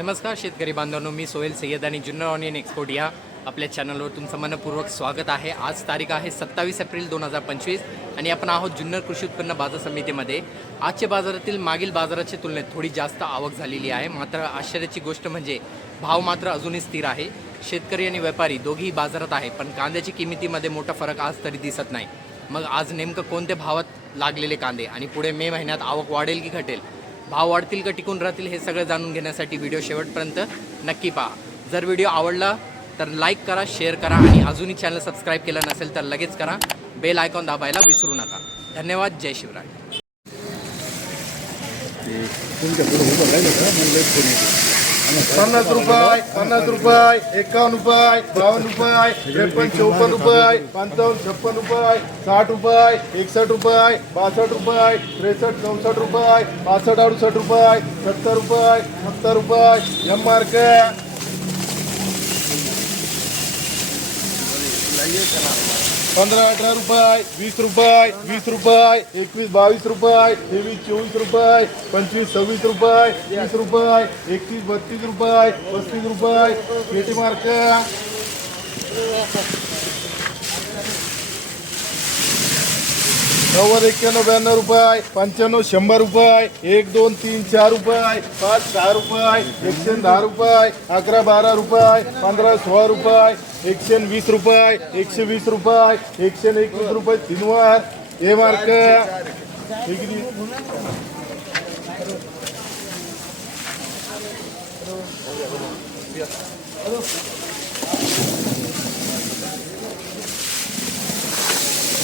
नमस्कार शेतकरी बांधवांनो मी सोहेल सय्यद आणि जुन्नर ऑनियन एक्सपोर्ट या आपल्या चॅनलवर तुमचं मनपूर्वक स्वागत आहे. आज तारीख आहे सत्तावीस एप्रिल दोन हजार पंचवीस आणि आपण आहोत जुन्नर कृषी उत्पन्न बाजार समितीमध्ये. आजच्या बाजारातील मागील बाजाराच्या तुलनेत थोडी जास्त आवक झालेली आहे. मात्र आश्चर्याची गोष्ट म्हणजे भाव मात्र अजूनही स्थिर आहे. शेतकरी आणि व्यापारी दोघेही बाजारात आहे पण कांद्याच्या किमतीमध्ये मोठा फरक आज तरी दिसत नाही. मग आज नेमकं कोणत्या भावात लागलेले कांदे? आणि पुढे मे महिन्यात आवक वाढेल की घटेल? भाव वाढतील का टिकून राहतील हे सगळं जाणून घेण्यासाठी व्हिडिओ शेवटपर्यंत नक्की पहा. जर व्हिडिओ आवडला तर लाईक करा शेअर करा आणि अजूनही चॅनल सबस्क्राईब केलं नसेल तर लगेच करा. बेल आयकॉन दाबायला विसरू नका. धन्यवाद. जय शिवराय. तुमच्यापुढे उभं राहिलं का मला लई फोन येतो पन्नास रुपये पन्नास रुपये एकावन्न रुपये बावन्न रुपये त्रेपन्न चौपन्न रुपये पंचावन्न छप्पन रुपये साठ रुपये एकसष्ट रुपये बासष्ट रुपये त्रेसष्ट चौसष्ट रुपये पासष्ट अडुसष्ट रुपये सत्तर रुपये सत्तर रुपये एम मार्क पंधरा अठरा रुपये वीस रुपये वीस रुपये एकवीस बावीस रुपये तेवीस चोवीस रुपये पंचवीस सव्वीस रुपये वीस रुपये एकतीस बत्तीस रुपये पस्तीस रुपये पेटी मार्क नव्वद एक्क्याण्णव ब्याण्णव रुपये पंच्याण्णव शंभर रुपये एक दोन तीन चार रुपये पाच सहा रुपये एकशे दहा रुपये अकरा बारा रुपये पंधरा सोळा रुपये एकशे वीस रुपये एकशे वीस रुपये एकशे एकवीस रुपये तीन वार हे मार्क. हे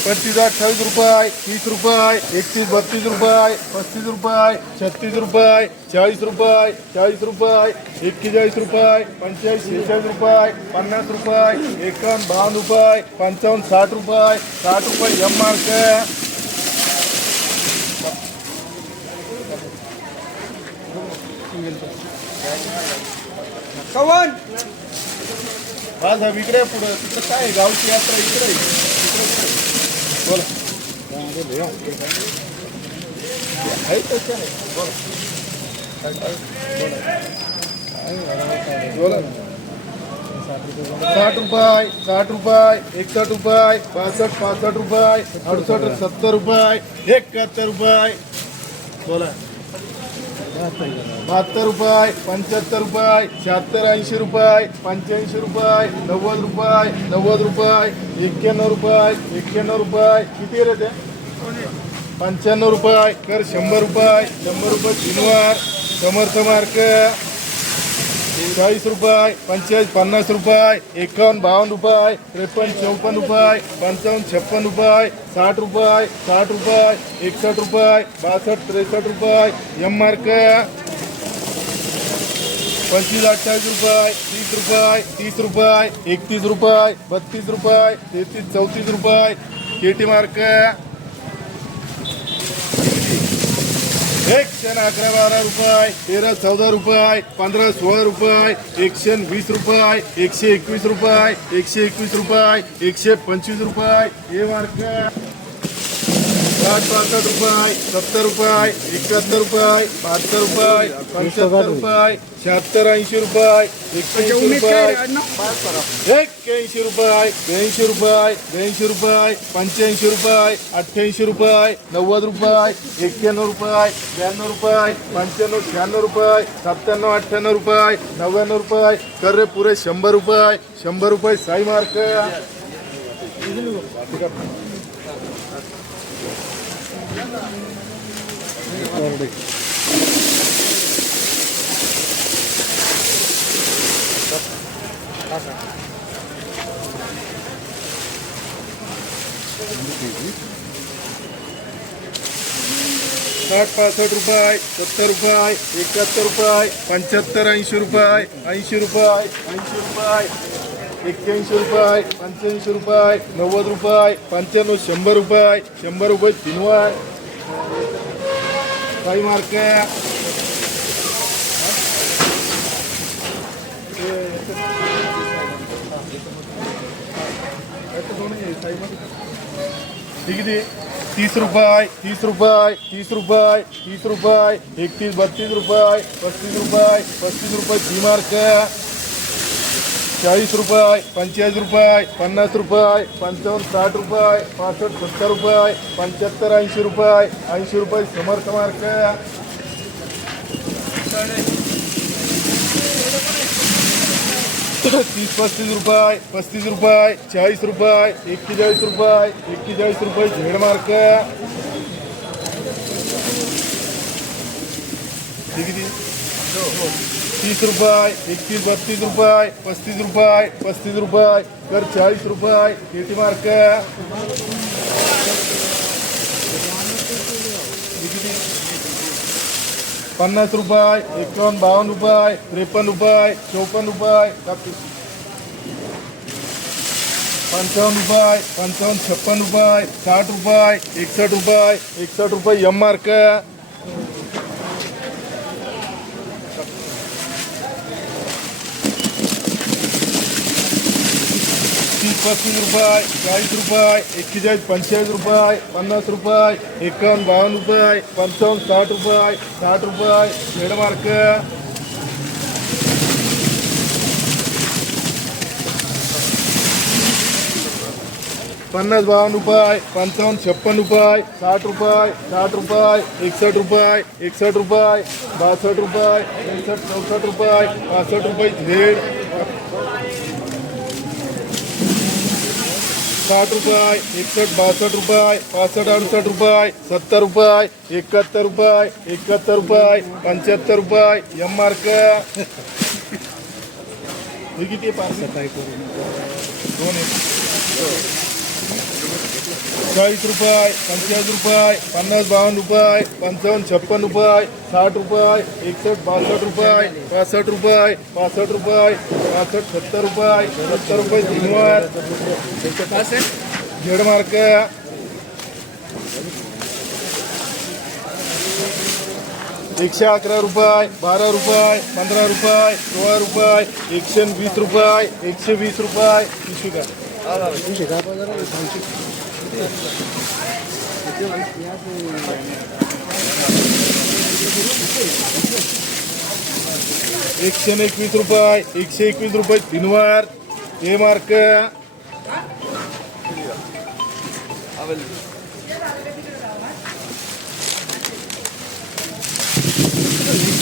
पस्तीस अठ्ठावीस रुपये तीस रुपये एकतीस बत्तीस रुपये पस्तीस रुपये छत्तीस रुपये चाळीस रुपये चाळीस रुपये एक्केचाळीस रुपये पंचेचाळीस शेहेचाळीस रुपये पन्नास रुपये एकावन्न बावन्न रुपये पंचावन्न साठ रुपये साठ रुपये एम मार्क हा साहेब इकडे पुढं तिकडं काय? गावची यात्रा इकडे. बोला आहे तसं आहे बोला बोला साठ रुपये साठ रुपये एकसष्ट रुपये बासष्ट पासष्ट रुपये अडुसष्ट सत्तर रुपये एकाहत्तर रुपये बोला बहात्तर रुपये पंच्याहत्तर रुपये शहात्तर ऐंशी रुपये पंच्याऐंशी रुपये नव्वद रुपये नव्वद रुपये एक्क्याण्णव रुपये एक्क्याण्णव रुपये. किती रे ते पंच्याण्णव रुपये. कर शंभर रुपये. शंभर रुपये तीनवार समर्थ मार्क. चाळीस रुपये पंचेचाळीस पन्नास रुपये एकावन्न बावन्न रुपये त्रेपन्न चौपन्न रुपये पंचावन्न छप्पन रुपये साठ रुपये साठ रुपये एकसष्ट रुपये बासष्ट त्रेसष्ट रुपये एम मार्क पंचवीस अठ्ठावीस रुपये तीस रुपये तीस रुपये एकतीस रुपये बत्तीस रुपये तेहतीस चौतीस रुपये केटी मार्क एकशे अकरा बारा रुपये तेरा चौदा रुपये पंधरा सोळा रुपये एकशे वीस रुपये एकशे एकवीस रुपये एकशे एकवीस रुपये एकशे पंचवीस रुपये. हे मार्क साठ पासष्ट रुपये सत्तर रुपये एकाहत्तर रुपये बहात्तर रुपये पंच्याहत्तर रुपये शहात्तर ऐंशी रुपये एक्क्याऐंशी रुपये. एक्क्याऐंशी रुपये ब्याऐंशी रुपये ब्याऐंशी रुपये पंच्याऐंशी रुपये अठ्ठ्याऐंशी रुपये नव्वद रुपये एक्क्याण्णव रुपये ब्याण्णव रुपये पंच्याण्णव शहाण्णव रुपये सत्त्याण्णव अठ्ठ्याण्णव रुपये नव्याण्णव रुपये कर रे पुरे शंभर रुपये शंभर रुपये साई मार्क. साठ पासष्ट रुपये सत्तर रुपये एकाहत्तर रुपये पंच्याहत्तर ऐंशी रुपये ऐंशी रुपये ऐंशी रुपये. एक्क्याऐंशी रुपये पंच्याऐंशी रुपये नव्वद रुपये पंच्याण्णव शंभर रुपये शंभर रुपये तीनवाय काही मार्क किती तीस रुपये तीस रुपये तीस रुपये तीस रुपये एकतीस बत्तीस रुपये पस्तीस रुपये पस्तीस रुपये ती मार्क चाळीस रुपये पंचेचाळीस रुपये पन्नास रुपये पंचावन्न साठ रुपये पासष्ट सत्तर रुपये पंच्याहत्तर ऐंशी रुपये ऐंशी रुपये समर्थ मार्क. तीस पस्तीस रुपये पस्तीस रुपये चाळीस रुपये एक्केचाळीस रुपये एक्केचाळीस रुपये झेड मार्क. ठीक आहे तीस रुपये एकतीस बत्तीस रुपये पस्तीस रुपये पस्तीस रुपये कर चाळीस रुपये केटी मार्क. पन्नास रुपये एकावन्न बावन्न रुपये त्रेपन्न रुपये चौपन्न रुपये पंचावन्न रुपये पंचावन्न छप्पन रुपये साठ रुपये एकसष्ट रुपये एकसष्ट रुपये एम मार्क पस्तीस रुपये चाळीस रुपये एक्केचाळीस पंचेचाळीस रुपये पन्नास रुपये एकावन्न बावन्न रुपये पंचावन्न साठ रुपये साठ रुपये डेडमार्क पन्नास बावन्न रुपये पंचावन्न छप्पन रुपये साठ रुपये साठ रुपये एकसष्ट रुपये एकसष्ट रुपये बासष्ट रुपये एकसष्ट चौसष्ट रुपये पासष्ट रुपये झेड साठ रुपये एकसष्ट बासष्ट रुपये पासष्ट अडुसष्ट रुपये सत्तर रुपये एकाहत्तर रुपये एकाहत्तर रुपये पंच्याहत्तर रुपये एम आर किती पाच. दोन एक चाळीस रुपये पंचेचाळीस रुपये पन्नास बावन्न रुपये पंचावन्न छप्पन रुपये साठ रुपये एकसष्ट बासष्ट रुपये पासष्ट रुपये पासष्ट रुपये पासष्ट सत्तर रुपये सत्तर रुपये तीनवर झेड मार्क. एकशे अकरा रुपये बारा रुपये पंधरा रुपये सोळा रुपये एकशे वीस रुपये एकशे वीस रुपये. पिशवी का एकशे एकवीस रुपये एकशे एकवीस रुपये तीनवार. ए मार्क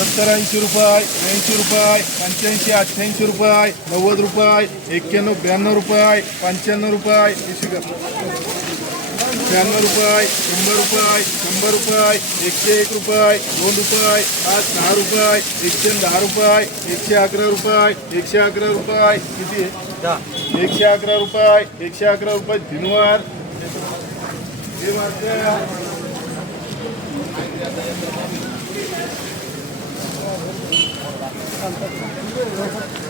सत्तर ऐंशी रुपये ऐंशी रुपये पंच्याऐंशी अठ्ठ्याऐंशी रुपये नव्वद रुपये एक्क्याण्णव ब्याण्णव रुपये पंच्याण्णव रुपये शहाण्णव रुपये. शंभर रुपये शंभर रुपये एकशे एक रुपये दोन रुपये पाच सहा रुपये एकशे दहा रुपये एकशे अकरा रुपये एकशे अकरा रुपये किती? एकशे अकरा रुपये एकशे अकरा रुपये तीनवर. हे どうぞ。